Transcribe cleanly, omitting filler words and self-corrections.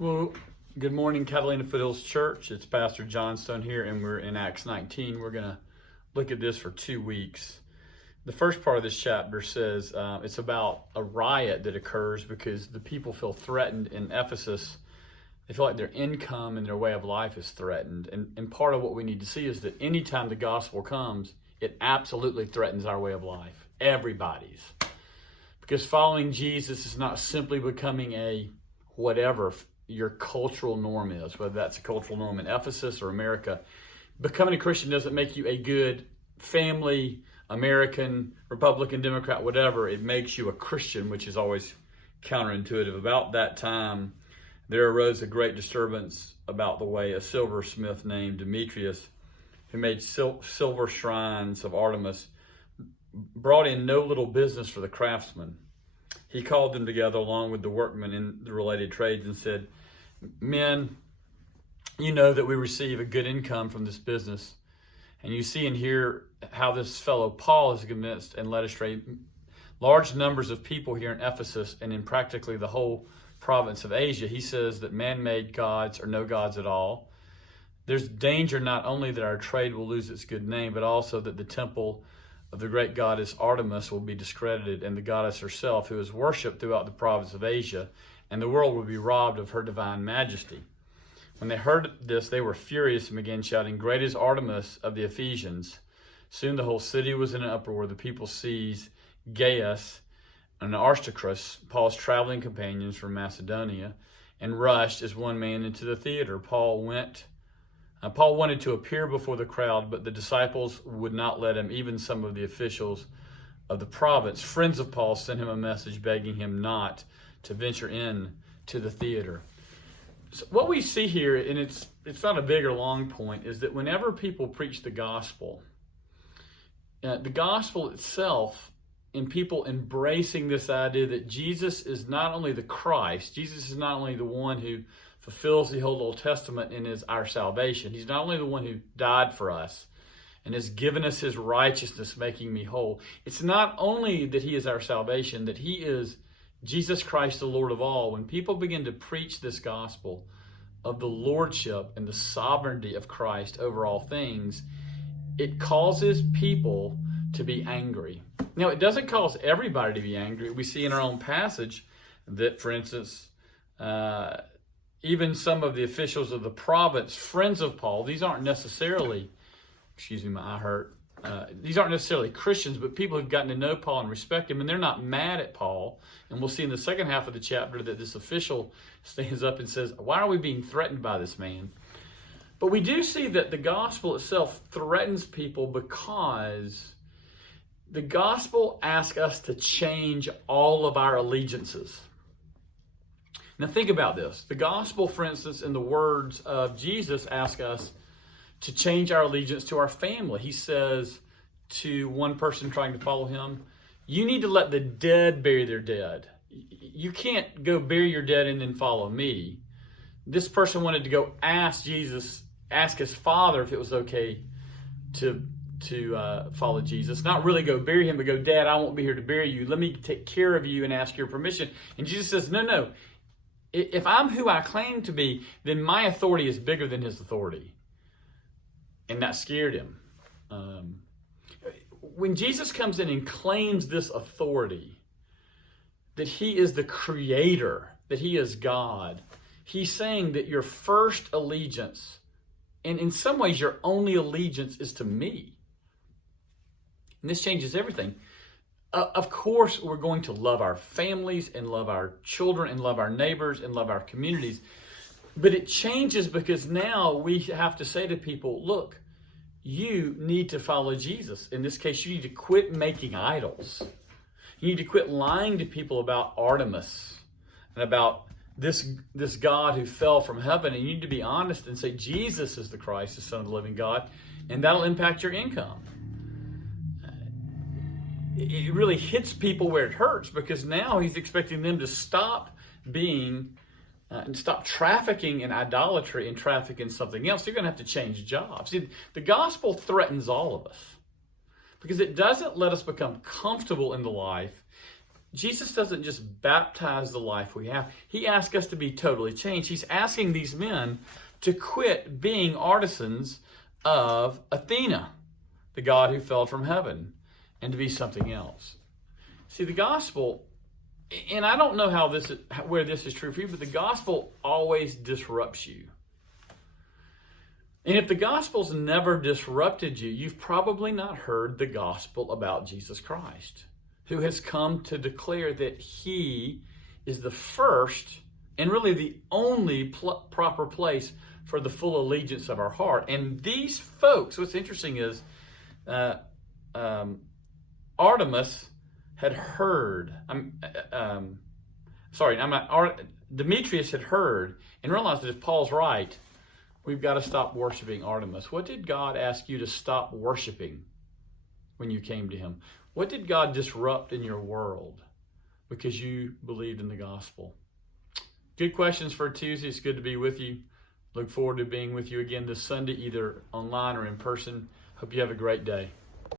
Well, good morning, Catalina Foothills Church. It's Pastor John Stone here, and we're in Acts 19. We're going to look at this for 2 weeks. The first part of this chapter says it's about a riot that occurs because the people feel threatened in Ephesus. They feel like their income and their way of life is threatened. And part of what we need to see is that anytime the gospel comes, it absolutely threatens our way of life. Everybody's. Because following Jesus is not simply becoming a whatever your cultural norm is, whether that's a cultural norm in Ephesus or America. Becoming a Christian doesn't make you a good family, American, Republican, Democrat, whatever. It makes you a Christian, which is always counterintuitive. About that time, there arose a great disturbance about the way a silversmith named Demetrius, who made silver shrines of Artemis, brought in no little business for the craftsmen. He called them together along with the workmen in the related trades and said, "Men, you know that we receive a good income from this business. And you see and hear how this fellow Paul has convinced and led astray large numbers of people here in Ephesus and in practically the whole province of Asia. He says that man-made gods are no gods at all. There's danger not only that our trade will lose its good name, but also that the temple of the great goddess Artemis will be discredited, and the goddess herself, who is worshipped throughout the province of Asia, and the world will be robbed of her divine majesty." When they heard this, they were furious and began shouting, "Great is Artemis of the Ephesians." Soon the whole city was in an uproar. The people seized Gaius and Aristarchus, Paul's traveling companions from Macedonia, and rushed as one man into the theater. Paul wanted to appear before the crowd, but the disciples would not let him. Even some of the officials of the province, friends of Paul, sent him a message begging him not to venture in to the theater. So what we see here, and it's not a big or long point, is that whenever people preach the gospel itself, and people embracing this idea that Jesus is not only the Christ, Jesus is not only the one who fulfills the whole Old Testament and is our salvation. He's not only the one who died for us and has given us his righteousness, making me whole. It's not only that he is our salvation, that he is Jesus Christ, the Lord of all. When people begin to preach this gospel of the lordship and the sovereignty of Christ over all things, it causes people to be angry. Now, it doesn't cause everybody to be angry. We see in our own passage that, for instance, even some of the officials of the province, friends of Paul, these aren't necessarily, these aren't necessarily Christians, but people who've gotten to know Paul and respect him, and they're not mad at Paul. And we'll see in the second half of the chapter that this official stands up and says, "Why are we being threatened by this man?" But we do see that the gospel itself threatens people because the gospel asks us to change all of our allegiances. Now think about this. The gospel, for instance, in the words of Jesus, asks us to change our allegiance to our family. He says to one person trying to follow him, "You need to let the dead bury their dead. You can't go bury your dead and then follow me." This person wanted to go ask his father if it was okay to follow Jesus. Not really go bury him, but go, "Dad, I won't be here to bury you. Let me take care of you and ask your permission." And Jesus says, no. If I'm who I claim to be, then my authority is bigger than his authority. And that scared him. When Jesus comes in and claims this authority, that he is the creator, that he is God, he's saying that your first allegiance, and in some ways your only allegiance, is to me. And this changes everything. Of course, we're going to love our families and love our children and love our neighbors and love our communities. But it changes because now we have to say to people, look, you need to follow Jesus. In this case, you need to quit making idols. You need to quit lying to people about Artemis and about this God who fell from heaven. And you need to be honest and say Jesus is the Christ, the Son of the living God, and that'll impact your income. It really hits people where it hurts, because now he's expecting them to stop being and stop trafficking in idolatry and traffic in something else. You're going to have to change jobs. See, the gospel threatens all of us because it doesn't let us become comfortable in the life. Jesus doesn't just baptize the life we have. He asks us to be totally changed. He's asking these men to quit being artisans of Athena, the god who fell from heaven, and to be something else. See, the gospel, and I don't know where this is true for you, but the gospel always disrupts you. And if the gospel's never disrupted you, you've probably not heard the gospel about Jesus Christ, who has come to declare that he is the first and really the only proper place for the full allegiance of our heart. And these folks, what's interesting is Artemis had heard, Demetrius had heard and realized that if Paul's right, we've got to stop worshiping Artemis. What did God ask you to stop worshiping when you came to him? What did God disrupt in your world because you believed in the gospel? Good questions for Tuesday. It's good to be with you. Look forward to being with you again this Sunday, either online or in person. Hope you have a great day.